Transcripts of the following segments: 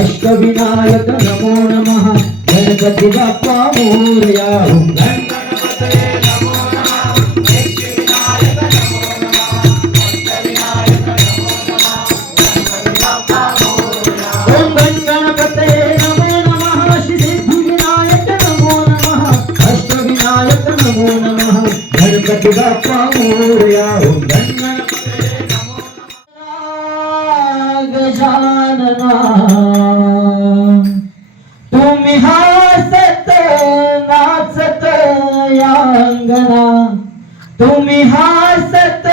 अष्टविनायक नमो नमः गणपती बाप्पा मोरया ओम गणपतये नमो नमः अष्टविनायक नमो नमः अष्टविनायक नमो नमः गणपती बाप्पा मोरया ओम गणपतये नमो नमः सिद्धिविनायक नमो नमः अष्टविनायक नमो नमः गणपती बाप्पा मोरया ओम गणपतये नमो नमः गजानना तुम्ही हसत नाचत या अंगणा तुम्ही हसत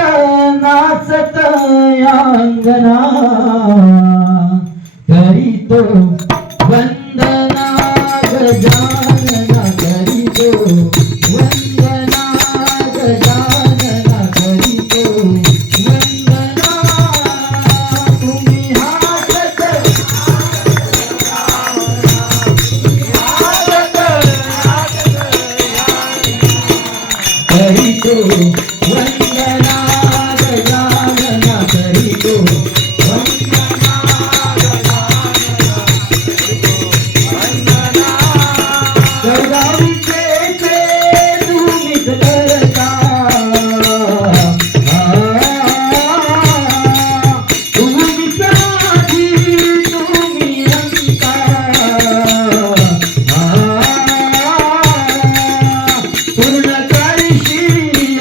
नाचत या अंगणा करीतो वंदना गजानना करीतो वंदना गजानना करीतो वंदना तुम्ही हसत करीतो वंदना गजानना करीतो वंदना गजानना गजाविचे तुम्हीच करता तुम्हीच आधी तुम्ही अंता पूर्ण करशी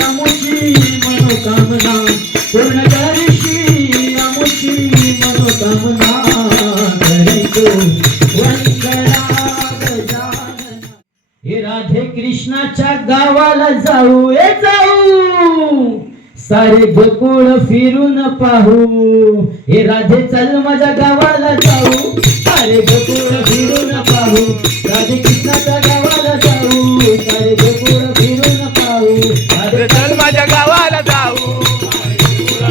अमुची मनोकामना पूर्ण करशी अमुची मनोकामना करीतो वंदना गजानना हे राधे कृष्णाच्या गावाला जाऊ सारे गोकुळ फिरून पाहू हे राधे चल माझ्या गावाला जाऊ सारे गोकुळ फिरून पाहू राधे कृष्णाच्या गावाला जाऊ सारे गोकुळ फिरून पाहू अरे चल माझ्या गावाला जाऊ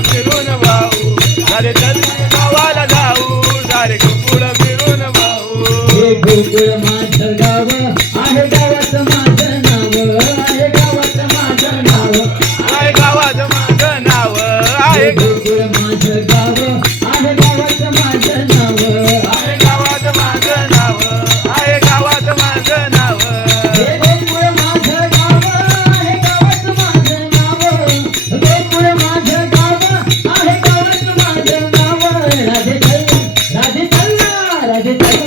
फिरून भाऊ अरे चल माझ्या गावाला जाऊ सारे गोकुळ फिरून भाऊ हे गोकुळ माझं गाव आहे गावात माझं नाव आहे गावात माझं नाव आहे गावात माझं नाव आहे गोकुळ माझं गाव आहे गावात माझं नाव आहे गावात माझं नाव आहे गावात माझं नाव हे गोकुळ माझं गाव आहे गावात माझं नाव गोकुळ माझं गाव आहे गावात माझं नाव राधे चल राधे चल राधे चल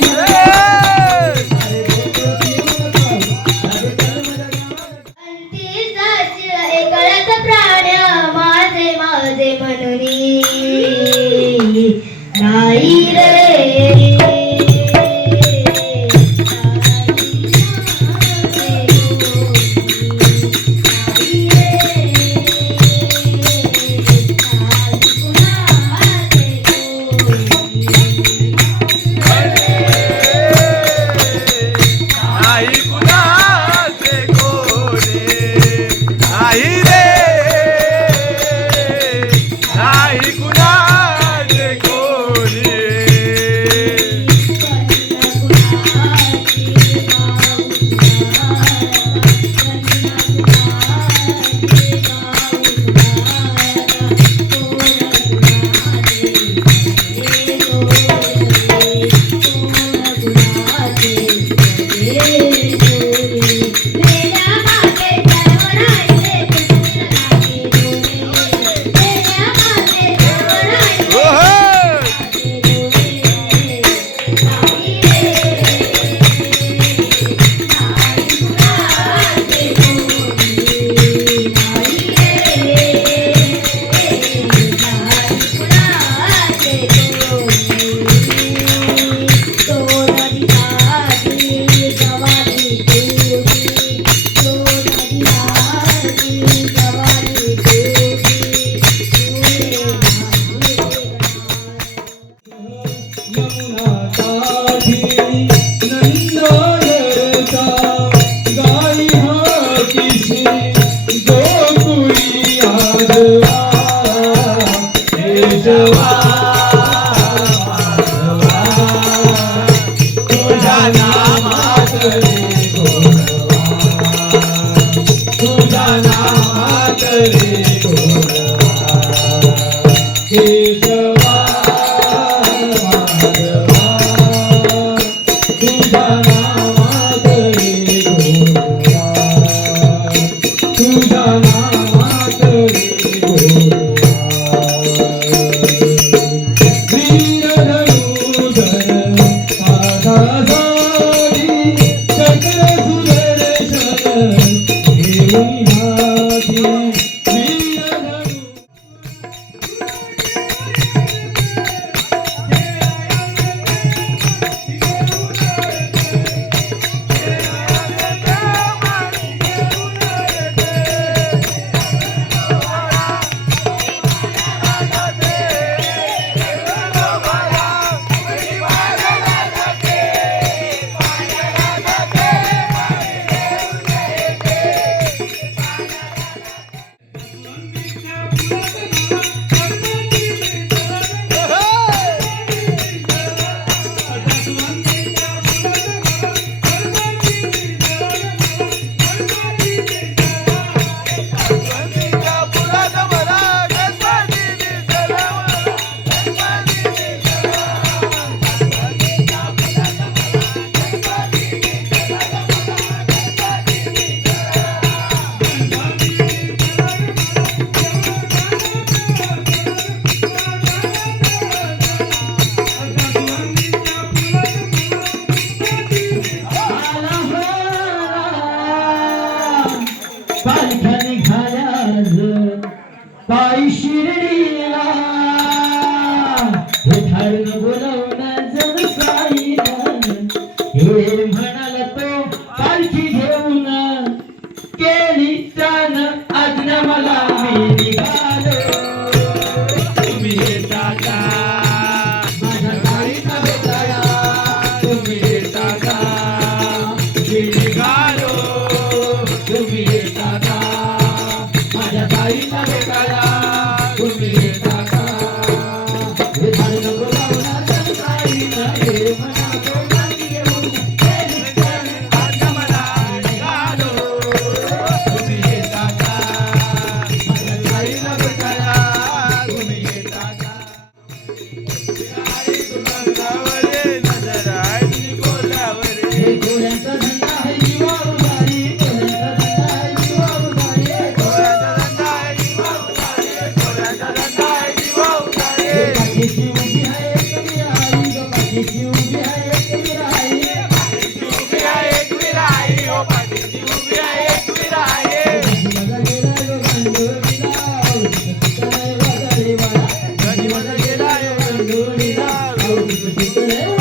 पालख्या निघाल्या आज पायी शिर्डीला विठाळनं बोलावून जण साईला हे म्हणाला तो पालखी घेऊन केली त्यानं आज्ञा मला मी निघालो तुम्ही येता का माझ्या ताईचा भेटाया तुम्ही येता का मी निघालो तुम्ही येता का माझ्या ताईचा भेटाया तुम्ही येता का विठाळनं बोलावून जण साईला हे म्हणाला तो पालखी घेऊन केली त्यानं आज्ञा मला निघालो तुम्ही येता का माझ्या ताईला भेटाया तुम्ही येता का तुझ्यावरे नजर आहे गोल्यावरे हे गोळ्यांचा धंदा आहे जीवावदारी गोळ्यांचा धंदा आहे जीवावदारी गोळ्याचा धंदा आहे जीवा उतारे गोळ्याचा धंदा आहे जीवा उतारे पाठीशी उभी आहे एक विराई ग पाठीशी उभी आहे एक विराई उभी आहे एक विराई हो पाठीची उभी आहे एक विराई माझा गेला ग गांडोळीला औषध तिकडे वाजळे वाळा गडी मध्ये गेला गांडोळीला औषध तिकडे